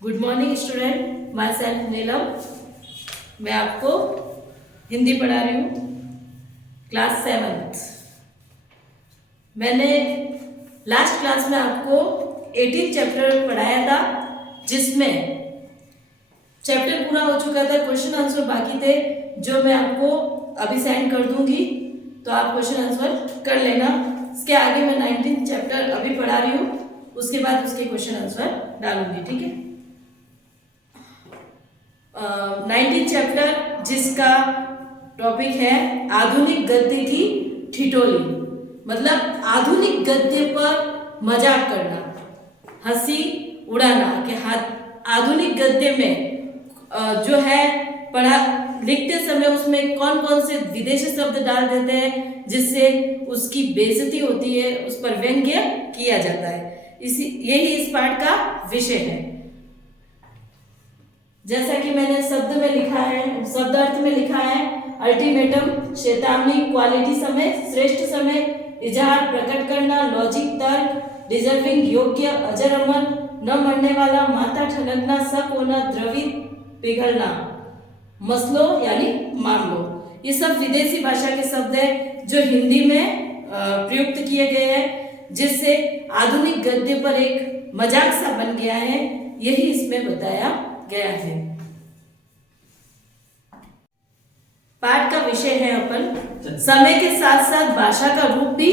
Good morning student, myself Neelam. मैं आपको हिंदी पढ़ा रही हूँ, क्लास 7th। मैंने लास्ट क्लास में आपको 18 चैप्टर पढ़ाया था, जिसमें चैप्टर पूरा हो चुका था, क्वेश्चन आंसर बाकी थे, जो मैं आपको अभी सेंड कर दूंगी, तो आप क्वेश्चन आंसर कर लेना। इसके आगे मैं 19 चैप्टर अभी पढ़ा रही हूँ, उसके बाद उसके क्वेश्चन आंसर डालूंगी, ठीक है। 19 चैप्टर जिसका टॉपिक है आधुनिक गद्य की ठिठोली, मतलब आधुनिक गद्य पर मजाक करना, हंसी उड़ाना कि आधुनिक गद्य में जो है पढ़ा लिखते समय उसमें कौन कौन से विदेशी शब्द डाल देते हैं, जिससे उसकी बेइज्जती होती है, उस पर व्यंग्य किया जाता है। यही इस पाठ का विषय है। जैसा कि मैंने शब्द में लिखा है, शब्दार्थ में लिखा है, अल्टीमेटम, चेतावनी, क्वालिटी समय, श्रेष्ठ समय, इजहार, प्रकट करना, लॉजिक, तर्क, डिजर्विंग, योग्य, अजर अमर, न मरने वाला, माथा ठनकना, शक होना, द्रवित, पिघलना, मसलो यानी मान लो। ये सब विदेशी भाषा के शब्द है जो हिंदी में प्रयुक्त किए गए हैं, जिससे आधुनिक गद्य पर एक मजाक सा बन गया है, यही इसमें बताया गया है। पाठ का विषय है अपन समय के साथ साथ भाषा का रूप भी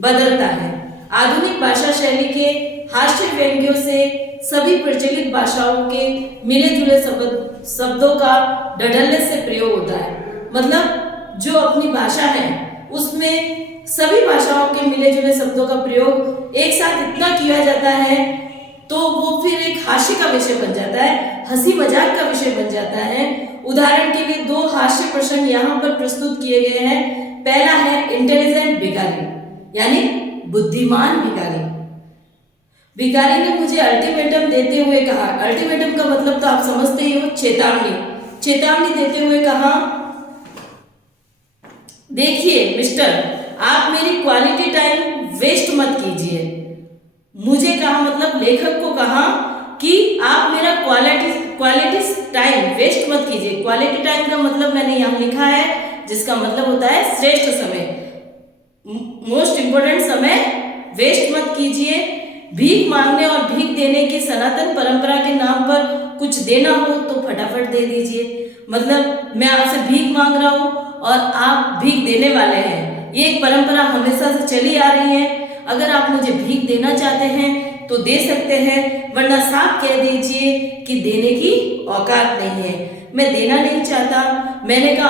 बदलता है। आधुनिक भाषा शैली के हास्य व्यंग्यों से सभी प्रचलित भाषाओं के मिले जुले शब्दों का ढड़ल्ले से प्रयोग होता है। मतलब जो अपनी भाषा है उसमें सभी भाषाओं के मिले जुले शब्दों का प्रयोग एक साथ इतना किया जाता है, तो वो फिर एक हास्य का विषय बन जाता है, हंसी मजाक का विषय बन जाता है। उदाहरण के लिए 2 हास्य प्रसंग यहाँ पर प्रस्तुत किए गए हैं। पहला है इंटेलिजेंट भिखारी, यानी बुद्धिमान भिखारी। भिखारी ने मुझे अल्टीमेटम देते हुए कहा, अल्टीमेटम का मतलब तो आप समझते ही हो, चेतावनी। चेतावनी देते हुए कहा, देखिए मिस्टर, आप मेरी क्वालिटी टाइम वेस्ट मत कीजिए। मुझे कहा, मतलब लेखक को कहा कि आप मेरा क्वालिटी टाइम वेस्ट मत कीजिए। क्वालिटी टाइम का मतलब मैंने यहाँ लिखा है, जिसका मतलब होता है श्रेष्ठ समय, मोस्ट इंपोर्टेंट समय वेस्ट मत कीजिए। भीख मांगने और भीख देने की सनातन परंपरा के नाम पर कुछ देना हो तो फटाफट दे दीजिए। मतलब मैं आपसे भीख मांग रहा हूँ और आप भीख देने वाले हैं, ये एक परंपरा हमेशा से चली आ रही है। अगर आप मुझे भीख देना चाहते हैं तो दे सकते हैं, वरना साफ कह दीजिए कि देने की औकात नहीं है, मैं देना नहीं चाहता। मैंने कहा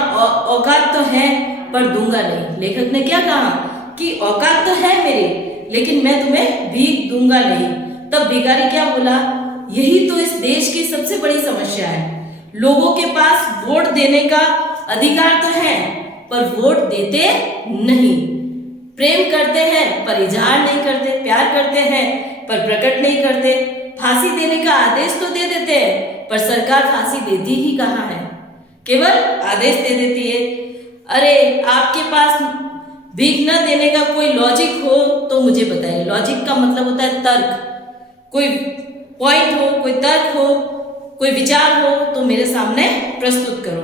औकात तो है पर दूंगा नहीं। लेखक ने क्या कहा कि औकात तो है मेरी, लेकिन मैं तुम्हें भीख दूंगा नहीं। तब भिखारी क्या बोला, यही तो इस देश की सबसे बड़ी समस्या है। लोगों के पास वोट देने का अधिकार तो है पर वोट देते नहीं। प्रेम करते हैं पर इजहार नहीं करते, प्यार करते हैं पर प्रकट नहीं करते। फांसी देने का आदेश तो दे देते हैं पर सरकार फांसी देती ही कहाँ है, केवल आदेश दे देती है। अरे आपके पास भीख न देने का कोई लॉजिक हो तो मुझे बताइए। लॉजिक का मतलब होता है तर्क, कोई पॉइंट हो, कोई तर्क हो, कोई विचार हो तो मेरे सामने प्रस्तुत करो।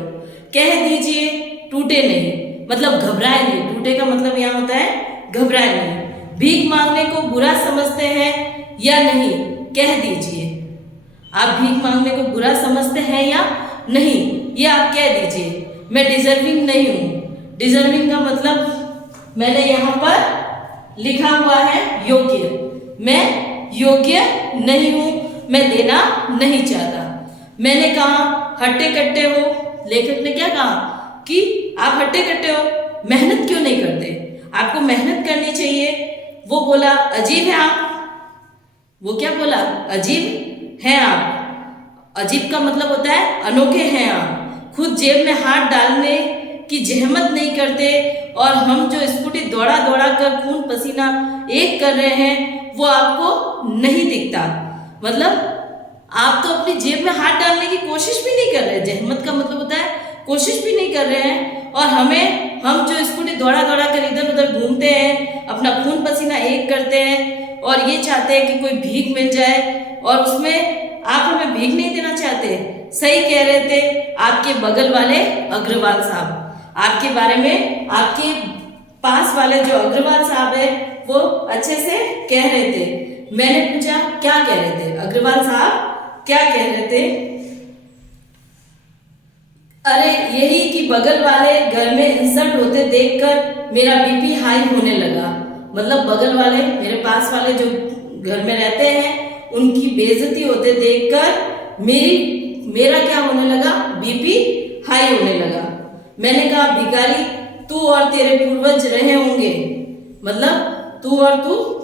कह दीजिए टूटे नहीं, मतलब घबराए नहीं। टूटे का मतलब यहाँ होता है घबराए नहीं। भीख मांगने को बुरा समझते हैं या नहीं, कह दीजिए। आप भीख मांगने को बुरा समझते हैं या नहीं, ये आप कह दीजिए। मैं डिजर्विंग नहीं हूँ। डिजर्विंग का मतलब मैंने यहाँ पर लिखा हुआ है योग्य। मैं योग्य नहीं हूँ, मैं देना नहीं चाहता। मैंने कहा हट्टे कट्टे हो। लेखक ने क्या कहा कि आप हट्टे कट्टे हो, मेहनत क्यों नहीं करते, आपको मेहनत करनी चाहिए। वो बोला अजीब है आप। वो क्या बोला, अजीब हैं आप। अजीब का मतलब होता है अनोखे हैं आप। खुद जेब में हाथ डालने की जहमत नहीं करते, और हम जो स्कूटी दौड़ा दौड़ा कर खून पसीना एक कर रहे हैं वो आपको नहीं दिखता। मतलब आप तो अपनी जेब में हाथ डालने की कोशिश भी नहीं कर रहे। जहमत का मतलब होता है कोशिश भी नहीं कर रहे हैं, और हम जो स्कूटी दौड़ा दौड़ा कर इधर उधर घूमते हैं, अपना खून पसीना एक करते हैं और ये चाहते हैं कि कोई भीख मिल जाए और उसमें आप हमें में भीख नहीं देना चाहते। सही कह रहे थे आपके बगल वाले अग्रवाल साहब। आपके बारे में आपके पास वाले जो अग्रवाल साहब है वो अच्छे से कह रहे थे। मैंने पूछा क्या कह रहे थे अग्रवाल साहब, क्या कह रहे थे? अरे यही कि बगल वाले घर में इंसल्ट होते देखकर मेरा बीपी हाई होने लगा। मतलब बगल वाले, मेरे पास वाले जो घर में रहते हैं, उनकी बेइज्जती होते देखकर मेरा क्या होने लगा? बीपी हाई होने लगा। मैंने कहा भिखारी तू और तेरे पूर्वज रहे होंगे, मतलब तू और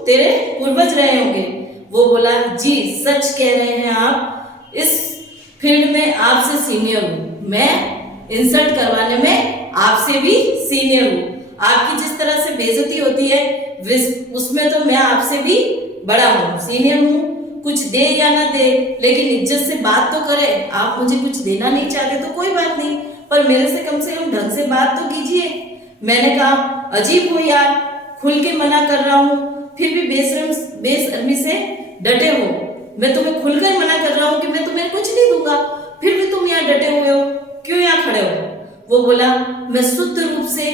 तेरे पूर्वज रहे होंगे। वो बोला जी सच कह रहे हैं आप, इस फील्ड में आपसे सीनियर हूँ, मैं इंसल्ट करवाने में आपसे भी सीनियर हूँ। आपकी जिस तरह से बेइज्जती होती है उसमें तो मैं आपसे भी बड़ा हूँ, सीनियर हूँ। कुछ दे या ना दे लेकिन इज्जत से बात तो करे। आप मुझे कुछ देना नहीं चाहते तो कोई बात नहीं, पर मेरे से कम ढंग से बात तो कीजिए। मैंने कहा अजीब हो यार, खुल के मना कर रहा हूँ फिर भी बेशर्मी से डटे हो। मैं तुम्हें खुलकर मना कर रहा हूँ कि मैं तुम्हें कुछ नहीं दूंगा, फिर भी तुम यहाँ डटे हुए हो, क्यों यहाँ खड़े हो? वो बोला मैं शुद्ध रूप से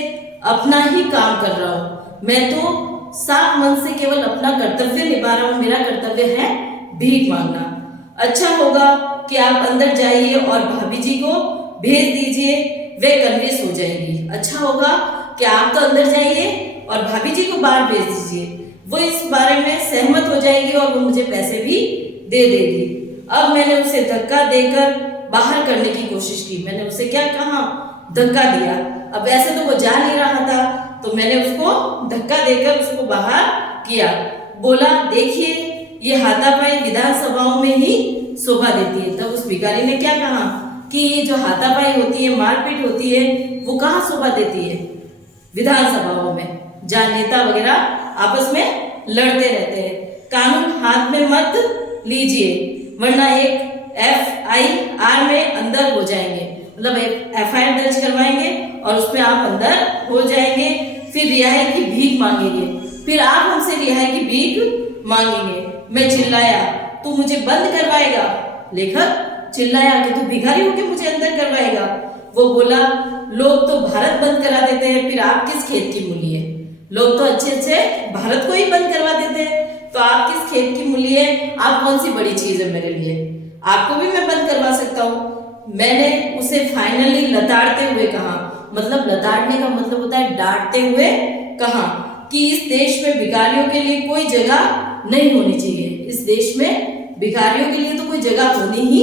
अपना ही काम कर रहा हूँ, मैं तो साफ मन से केवल अपना कर्तव्य निभा रहा हूँ। मेरा कर्तव्य है भीख मांगना। अच्छा होगा कि आप अंदर जाइए और भाभी जी को भेज दीजिए, वे कन्विंस हो जाएंगी। अच्छा होगा कि आप तो अंदर जाइए और भाभी जी को बाहर भेज दीजिए, वो इस बारे में सहमत हो जाएगी और वो मुझे पैसे भी दे देगी। अब मैंने उसे धक्का देकर बाहर करने की कोशिश की। मैंने उसे क्या कहा? धक्का दिया। अब ऐसे तो वो जा नहीं रहा था तो मैंने उसको धक्का देकर उसको बाहर किया। बोला देखिए ये हाथापाई विधानसभाओं में ही शोभा देती है। तब उस भिखारी ने क्या कहा कि ये जो हाथापाई होती है, मारपीट होती है, वो कहाँ शोभा देती है? विधानसभाओं में, जहाँ नेता वगैरह आपस में लड़ते रहते हैं। कानून हाथ में मत लीजिए वरना एक FIR में अंदर हो जाएंगे, मतलब FIR दर्ज करवाएंगे और उसमें आप अंदर हो जाएंगे। फिर रिहाई की भीख मांगेंगे, फिर आप हमसे रिहाई की भीख मांगेंगे। मैं चिल्लाया तू मुझे बंद करवाएगा? लेखक चिल्लाया कि तू भिखारी होके मुझे अंदर करवाएगा? वो बोला लोग तो भारत बंद करा देते हैं, फिर आप किस खेत की मूली है? लोग तो अच्छे अच्छे भारत को ही बंद करवा देते हैं, तो आप किस खेत की मूली है? आप कौन सी बड़ी चीज है मेरे लिए? आपको भी मैं बंद करवा सकता हूँ। मैंने उसे फाइनली लताड़ते हुए कहा, मतलब लताड़ने का मतलब होता है डांटते हुए कहा कि इस देश में भिखारियों के लिए कोई जगह नहीं होनी चाहिए। इस देश में भिखारियों के लिए तो कोई जगह होनी ही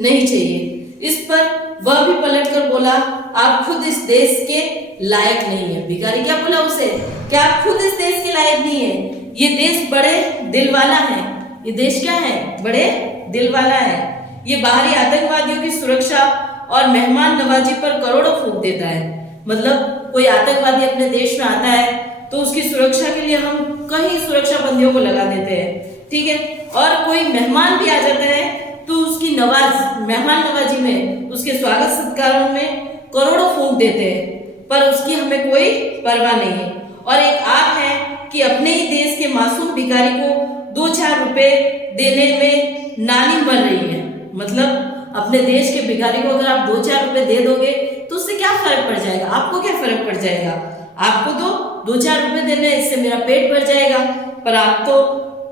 नहीं चाहिए। इस पर वह भी पलटकर बोला आप खुद इस देश के लायक नहीं है। भिखारी क्या बोला उसे? क्या आप खुद इस देश के लायक नहीं है? ये देश बड़े दिल वाला है। ये देश क्या है? बड़े दिल वाला है। ये बाहरी आतंकवादियों की सुरक्षा और मेहमान नवाजी पर करोड़ों फूंक देता है। मतलब कोई आतंकवादी अपने देश में आता है तो उसकी सुरक्षा के लिए हम कई सुरक्षा बंदियों को लगा देते हैं, ठीक है। और कोई मेहमान भी आ जाता है तो उसकी मेहमान नवाजी में, उसके स्वागत सत्कारों में करोड़ों फूंक देते हैं, पर उसकी हमें कोई परवाह नहीं है। और एक आप है कि अपने ही देश के मासूम भिखारी को 2-4 रुपए देने में नानी बन रही है। मतलब अपने देश के भिखारी को अगर आप 2-4 रुपए दे दोगे तो उससे क्या फर्क पड़ जाएगा? आपको क्या फर्क पड़ जाएगा? आपको तो 2-4 रुपए देने, इससे मेरा पेट भर जाएगा, पर आप तो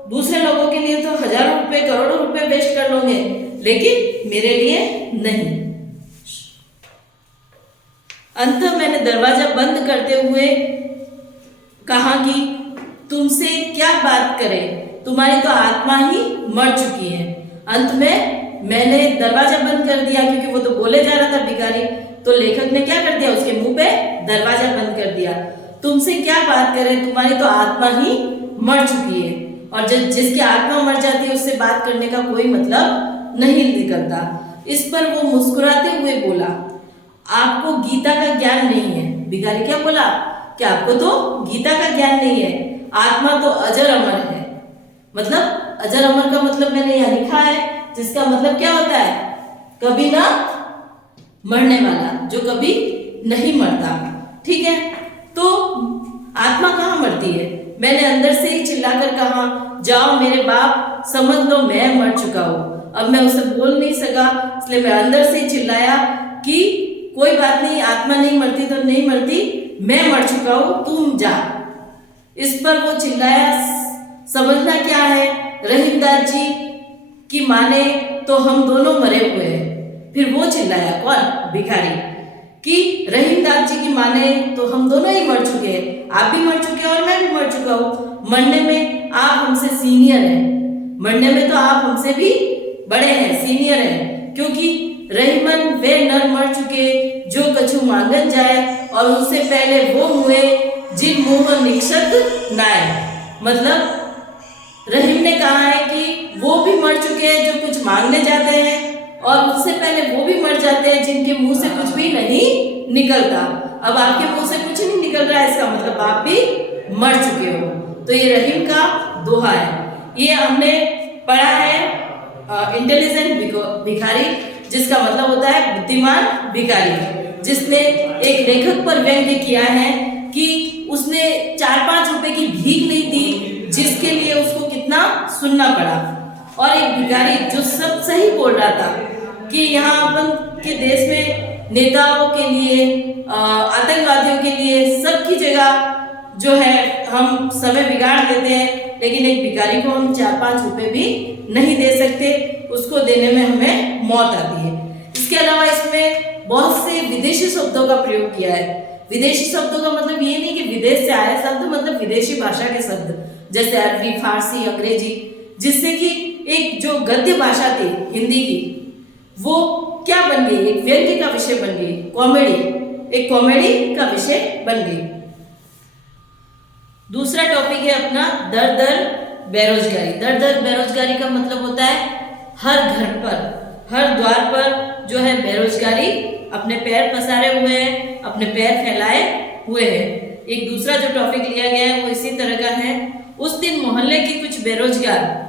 दूसरे लोगों के लिए तो हजारों रुपए, करोड़ों रुपए वेस्ट कर लोगे, लेकिन मेरे लिए नहीं। अंत मैंने दरवाजा बंद करते हुए कहा कि तुमसे क्या बात करें, तुम्हारी तो आत्मा ही मर चुकी है। अंत में मैंने दरवाजा बंद कर दिया क्योंकि वो तो बोले जा रहा था भिखारी, तो लेखक ने क्या कर दिया? उसके मुंह पे दरवाजा बंद कर दिया। तुमसे क्या बात करें, तुम्हारी तो आत्मा ही मर चुकी है। और जिसकी आत्मा मर जाती है उससे बात करने का कोई मतलब नहीं निकलता। इस पर वो मुस्कुराते हुए बोला आपको गीता का ज्ञान नहीं है। भिखारी क्या बोला कि आपको तो गीता का ज्ञान नहीं है, आत्मा तो अजर अमर है। मतलब अजर अमर का मतलब मैंने यहाँ लिखा है, जिसका मतलब क्या होता है? कभी ना मरने वाला, जो कभी नहीं मरता, ठीक है। तो आत्मा कहाँ मरती है? मैंने अंदर से ही चिल्लाकर कहा जाओ मेरे बाप, समझ लो मैं मर चुका हूँ। अब मैं उसे बोल नहीं सका, इसलिए मैं अंदर से चिल्लाया कि कोई बात नहीं, आत्मा नहीं मरती तो नहीं मरती, मैं मर चुका हूं, तुम जा। इस पर वो चिल्लाया, समझना क्या है, रहीमदास जी की माने तो हम दोनों मरे हुए हैं। फिर वो चिल्लाया, कौन? भिखारी, कि रहीमदास जी की माने तो हम दोनों ही मर चुके हैं, आप भी मर चुके हैं और मैं भी मर चुका हूँ। मरने में आप हमसे सीनियर हैं, मरने में तो आप हमसे भी बड़े हैं, सीनियर हैं, क्योंकि रहीमन वे नर मर चुके जो कछु मांगन जाए, और उससे पहले वो हुए जिन मुंह निक्षत नाय। मतलब रहीम ने कहा है कि वो भी मर चुके हैं जो कुछ मांगने जाते हैं, और उससे पहले वो भी मर जाते हैं जिनके मुंह से कुछ भी नहीं निकलता। अब आपके मुंह से कुछ नहीं निकल रहा है, इसका मतलब आप भी मर चुके हो। तो ये रहीम का दोहा है। ये हमने पढ़ा है इंटेलिजेंट भिखारी, जिसका मतलब होता है बुद्धिमान भिखारी, जिसने एक लेखक पर व्यंग्य किया है कि उसने 4-5 रुपए की भीख नहीं दी, जिसके लिए उसको कितना सुनना पड़ा। और एक भिखारी जो सब सही बोल रहा था कि यहाँ अपन के देश में नेताओं के लिए, आतंकवादियों के लिए, सबकी जगह जो है हम समय बिगाड़ देते हैं, लेकिन एक भिखारी को हम 4-5 रुपए भी नहीं दे सकते, उसको देने में हमें मौत आती है। इसके अलावा इसमें बहुत से विदेशी शब्दों का प्रयोग किया है। विदेशी शब्दों का मतलब ये नहीं कि विदेश से आए शब्द, मतलब विदेशी भाषा के शब्द, जैसे अरबी, फारसी, अंग्रेजी, जिससे कि एक जो गद्य भाषा थी हिंदी की, वो क्या बन गई, एक व्यंग्य का विषय बन गई, कॉमेडी, एक कॉमेडी का विषय बन गई। दूसरा टॉपिक है अपना दर दर बेरोजगारी। दर दर बेरोजगारी का मतलब होता है हर घर पर, हर द्वार पर जो है बेरोजगारी अपने पैर पसारे हुए हैं, अपने पैर फैलाए हुए हैं। एक दूसरा जो टॉपिक लिया गया है वो इसी तरह का है। उस दिन मोहल्ले के कुछ बेरोजगार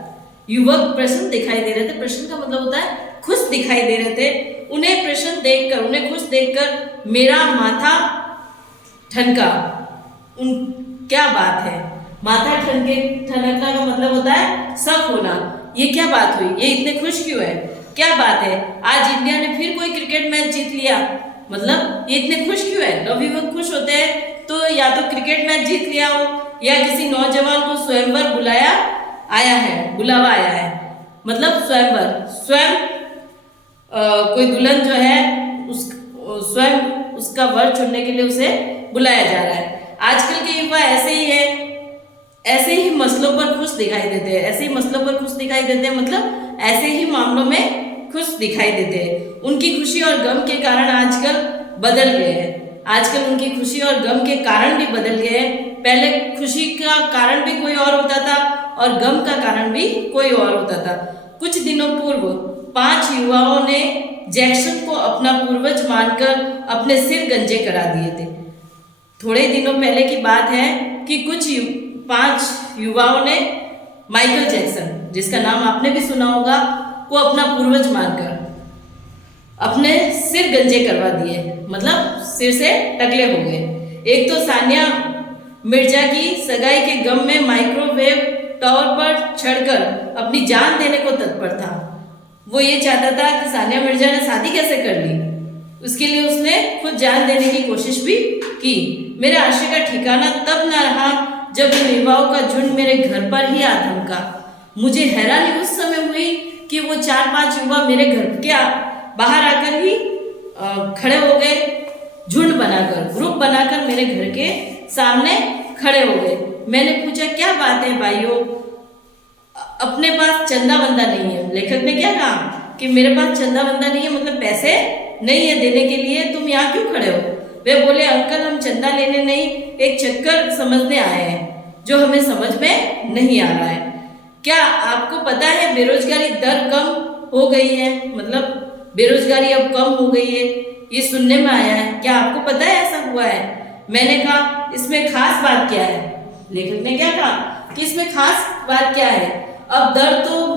युवक प्रसन्न दिखाई दे रहे थे। प्रसन्न का मतलब होता है खुश दिखाई दे रहे थे। उन्हें प्रसन्न देखकर, उन्हें खुश देखकर मेरा माथा ठनका। क्या बात है, माथा ठनकना का मतलब होता है शक होना। ये क्या बात हुई, ये इतने खुश क्यों है, क्या बात है, आज इंडिया ने फिर कोई क्रिकेट मैच जीत लिया, मतलब ये इतने खुश क्यों है। नवयुवक खुश होते हैं तो या तो क्रिकेट मैच जीत लिया हो, या किसी नौजवान को स्वयंवर बुलावा आया है, मतलब स्वयंवर, स्वयं कोई दुल्हन जो है स्वयं उसका वर चुनने के लिए उसे बुलाया जा रहा है। आजकल के युवा ऐसे ही है, ऐसे ही मसलों पर खुश दिखाई देते हैं, ऐसे ही मसलों पर खुश दिखाई देते हैं, मतलब ऐसे ही मामलों में खुश दिखाई देते हैं। उनकी खुशी और गम के कारण आजकल बदल गए हैं। आजकल उनकी खुशी और गम के कारण भी बदल गए हैं। पहले खुशी का कारण भी कोई और होता था और गम का कारण भी कोई और होता था। कुछ दिनों पूर्व 5 युवाओं ने जैक्सन को अपना पूर्वज मानकर अपने सिर गंजे करा दिए थे। थोड़े दिनों पहले की बात है कि कुछ 5 युवाओं ने माइकल जैक्सन, जिसका नाम आपने भी सुना होगा, को अपना पूर्वज मानकर अपने सिर गंजे करवा दिए, मतलब सिर से टकले हो गए। एक तो सानिया मिर्जा की सगाई के गम में माइक्रोवेव टावर पर चढ़कर अपनी जान देने को तत्पर था। वो ये चाहता था कि सानिया मिर्जा ने शादी कैसे कर ली, उसके लिए उसने खुद जान देने की कोशिश भी की। मेरे आशय का ठिकाना तब न रहा जब इन युवाओं का झुंड मेरे घर पर ही आ धमका। मुझे हैरानी उस समय हुई कि वो 4-5 युवा मेरे घर के बाहर आकर ही खड़े हो गए, झुंड बनाकर, ग्रुप बनाकर मेरे घर के सामने खड़े हो गए। मैंने पूछा, क्या बात है भाइयों, अपने पास चंदा बंदा नहीं है। लेखक ने क्या कहा कि मेरे पास चंदा बंदा नहीं है, मतलब पैसे नहीं है देने के लिए, तुम यहाँ क्यों खड़े हो। वे बोले, अंकल हम चंदा लेने नहीं, एक चक्कर समझने आए हैं जो हमें समझ में नहीं आ रहा है। क्या आपको पता है बेरोजगारी दर कम हो गई है, मतलब बेरोजगारी अब कम हो गई है, ये सुनने में आया है, क्या आपको पता है ऐसा हुआ है। मैंने कहा इसमें खास बात क्या है। लेखक ने क्या कहा कि इसमें खास बात क्या है, अब दर तो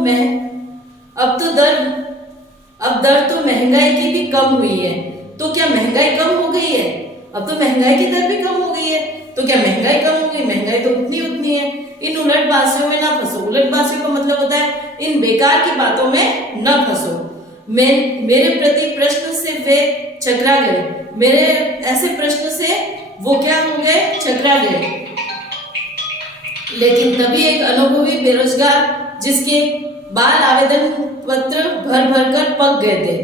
महंगाई की भी कम हुई है। तो क्या महंगाई कम हो गई है, अब तो महंगाई की दर भी कम हो गई है। तो क्या महंगाई कम हो गई, महंगाई तो उतनी है। इन उलटबाजियों में ना फंसो। उलटबाजियों का मतलब होता है इन बेकार की बातों में न फंसो। मेरे प्रति प्रश्न से वे चकरा गए, मेरे ऐसे प्रश्न से वो क्या हो गए, चकरा गए। लेकिन तभी एक अनुभवी बेरोजगार जिसके बाल आवेदन पत्र भर भर कर पक गए थे,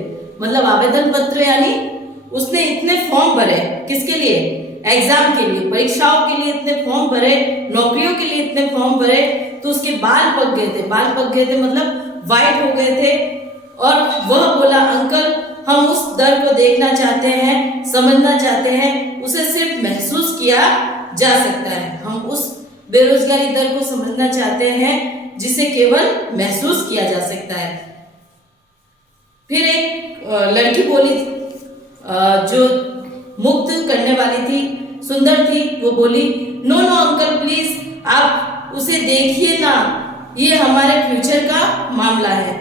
मतलब आवेदन पत्र यानी उसने इतने फॉर्म भरे, किसके लिए, एग्जाम के लिए, परीक्षाओं के लिए इतने फॉर्म भरे, नौकरियों के लिए इतने फॉर्म भरे, तो उसके बाल पक गए थे। बाल पक गए थे मतलब वाइट हो गए थे। और वह बोला, अंकल हम उस दर को देखना चाहते हैं, समझना चाहते हैं, उसे सिर्फ महसूस किया जा सकता है। हम उस बेरोजगारी दर को समझना चाहते हैं जिसे केवल महसूस किया जा सकता है। फिर एक लड़की बोली जो मुक्त करने वाली थी, सुंदर थी, वो बोली, नो नो अंकल प्लीज, आप उसे देखिए ना, ये हमारे फ्यूचर का मामला है।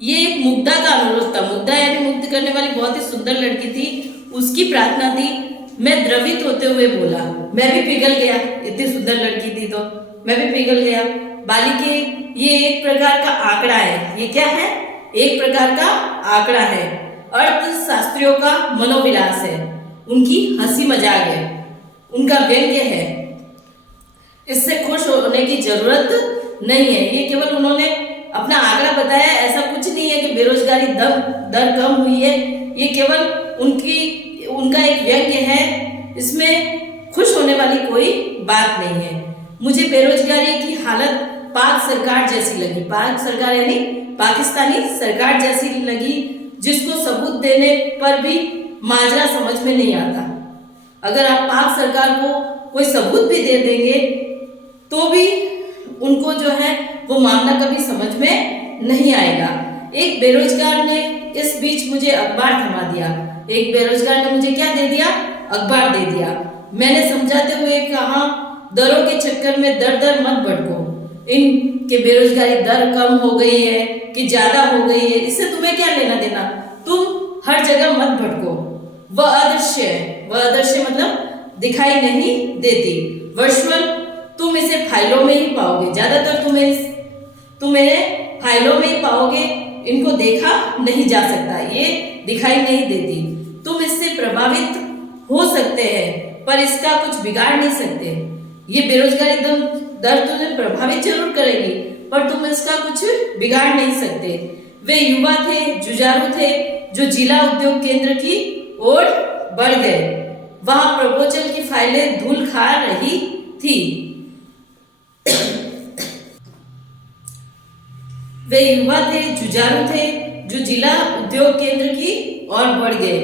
ये एक मुग्धा का अनुरोध था। मुग्धा यानी मुक्त करने वाली बहुत ही सुंदर लड़की थी, उसकी प्रार्थना थी। मैं द्रवित होते हुए बोला, मैं भी पिघल गया, इतनी सुंदर लड़की थी तो मैं भी पिघल गया। बालिके, ये एक प्रकार का आंकड़ा है। ये क्या है, एक प्रकार का आंकड़ा है, अर्थशास्त्रियों का मनोविलास है, उनकी हंसी मजाक है, उनका व्यंग्य है। इससे खुश होने की जरूरत नहीं है। ये केवल उन्होंने अपना आंकड़ा बताया, ऐसा कुछ नहीं है कि बेरोजगारी दर कम हुई है। ये केवल उनका एक व्यंग्य है, इसमें खुश होने वाली कोई बात नहीं है। मुझे बेरोजगारी की हालत पाक सरकार जैसी लगी। पाक सरकार यानी पाकिस्तानी सरकार जैसी लगी, जिसको सबूत देने पर भी माजरा समझ में नहीं आता। अगर आप पाक सरकार को कोई सबूत भी दे देंगे तो भी उनको जो है वो मामला कभी समझ में नहीं आएगा। एक बेरोजगार ने इस बीच मुझे अखबार थमा दिया। एक बेरोजगार ने मुझे क्या दे दिया, अखबार दे दिया। मैंने समझाते हुए कहा, दरों के चक्कर में दर दर मत भटको। इनके बेरोजगारी दर कम हो गई है कि ज्यादा हो गई है, इससे तुम्हें क्या लेना देना, तुम हर जगह मत भटको। वह अदृश्य है। वह अदृश्य मतलब दिखाई नहीं देती, वर्चुअल, तुम इसे फाइलों में ही पाओगे। ज्यादातर तुम्हें फाइलों में ही पाओगे, इनको देखा नहीं जा सकता, ये दिखाई नहीं देती। तुम इससे प्रभावित हो सकते हैं पर इसका कुछ बिगाड़ नहीं सकते। ये बेरोजगारी दर तुम्हें प्रभावित जरूर करेगी पर तुम इसका कुछ बिगाड़ नहीं सकते। वे युवा थे, जुझारू थे, जो जिला उद्योग केंद्र की ओर बढ़ गए। वहां प्रपोजल की फाइलें धूल खा रही थी। वे युवा थे, जुझारू थे, जो जिला उद्योग केंद्र की ओर बढ़ गए।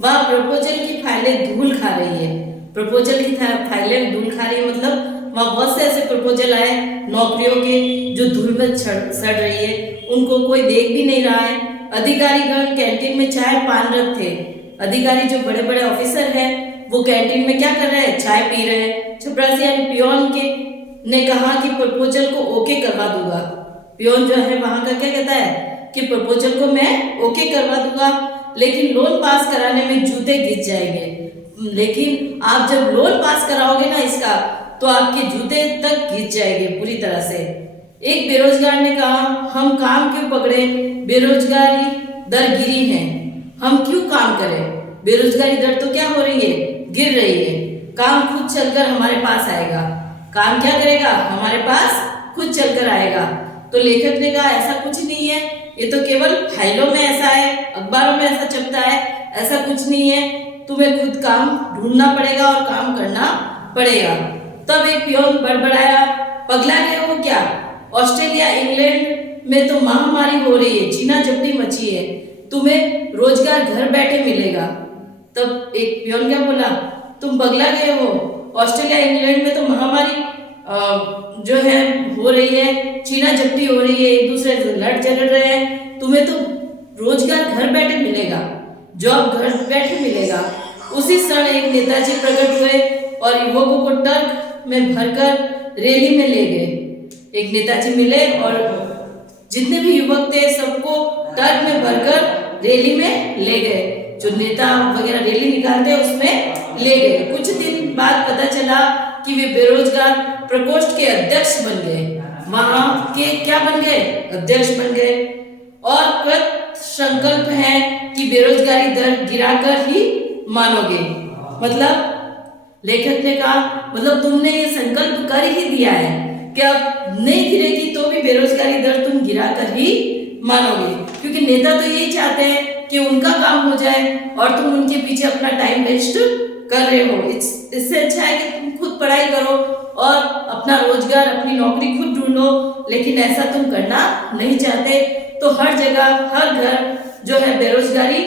वहां प्रपोजल की फाइलें धूल खा रही है। प्रपोजल की फाइलें धूल खा रही है मतलब वहाँ बहुत से ऐसे प्रपोजल आए नौकरियों के जो धूल में सड़ रही है, उनको कोई देख भी नहीं रहा है। अधिकारीगण कैंटीन में चाय पानरत थे। अधिकारी जो बड़े बड़े ऑफिसर हैं वो कैंटीन में क्या कर रहे हैं, चाय पी रहे हैं। चपरासी यानी पियोन के ने कहा कि प्रपोजल को ओके करवा दूंगा। पियोन जो है वहां का क्या कहता है कि प्रपोजल को मैं ओके करवा दूंगा, लेकिन लोन पास कराने में जूते घिस जाएंगे। लेकिन आप जब लोन पास कराओगे ना इसका, तो आपके जूते तक घिस जाएंगे पूरी तरह से। एक बेरोजगार ने कहा, हम काम क्यों पकड़े, बेरोजगारी दर गिरी है, हम क्यों काम करें। बेरोजगारी दर तो क्या हो रही है, गिर रही है। काम खुद चलकर हमारे पास आएगा। काम क्या करेगा, हमारे पास खुद चलकर आएगा। तो लेखक ने कहा ऐसा कुछ नहीं है, ये तो केवल फाइलों में ऐसा है, अखबारों में ऐसा छपता है, ऐसा कुछ नहीं है। तुम्हें खुद काम ढूंढना पड़ेगा और काम करना पड़ेगा। तब एक पियोन बड़बड़ाया, पगला गए हो क्या, ऑस्ट्रेलिया इंग्लैंड में तो महामारी हो रही है, चीना झपटी मची है, तुम्हें रोजगार घर बैठे मिलेगा। तब एक पियोन क्या बोला, तुम पगला गए हो, ऑस्ट्रेलिया इंग्लैंड में तो महामारी जो है हो रही है, चीना झपटी हो रही है, एक दूसरे से लड़ झगड़ रहे हैं, तुम्हें तो रोजगार घर बैठे मिलेगा, जॉब घर बैठे मिलेगा। उसी क्षण एक नेताजी प्रकट हुए और युवकों को ट्रक में भरकर रैली में ले गए। एक नेताजी मिले और जितने भी युवक थे सबको ट्रक में भरकर रैली में ले गए। जो नेता वगैरह रैली निकालते हैं उसमें ले गए। कुछ दिन बाद पता चला कि वे बेरोजगार प्रकोष्ठ के अध्यक्ष बन गए। वहां के क्या बन गए, अध्यक्ष बन गए। और कृत संकल्प है कि बेरोजगारी दर गिराकर ही मानोगे, मतलब लेखक ने कहा मतलब तुमने ये संकल्प कर ही दिया है कि अब नहीं गिरेगी तो भी बेरोजगारी दर तुम गिराकर ही मानोगे, क्योंकि नेता तो यही चाहते हैं कि उनका काम हो जाए और तुम उनके पीछे अपना टाइम वेस्ट कर रहे हो। इससे अच्छा है कि तुम खुद पढ़ाई करो और अपना रोजगार, अपनी नौकरी खुद ढूंढो, लेकिन ऐसा तुम करना नहीं चाहते। तो हर जगह, हर घर जो है बेरोजगारी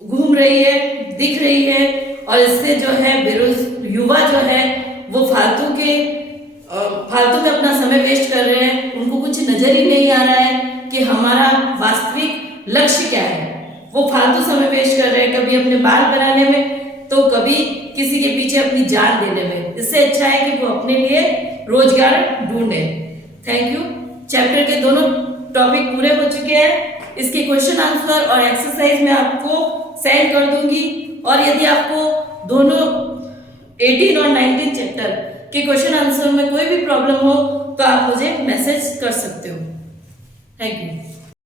घूम रही है, दिख रही है, और इससे जो है युवा जो है वो फालतू में अपना समय वेस्ट कर रहे हैं। उनको कुछ नजर ही नहीं आ रहा है कि हमारा वास्तविक लक्ष्य क्या है। वो फालतू समय वेस्ट कर रहे हैं, कभी अपने बाल बनाने में तो कभी किसी के पीछे अपनी जान देने में। इससे अच्छा है कि वो अपने लिए रोजगार ढूंढे। Thank you. चैप्टर के दोनों टॉपिक पूरे हो चुके हैं। इसके क्वेश्चन आंसर और एक्सरसाइज मैं आपको सेंड कर दूंगी, और यदि आपको दोनों 18 और 19 चैप्टर के क्वेश्चन आंसर में कोई भी प्रॉब्लम हो तो आप मुझे मैसेज कर सकते हो। Thank you.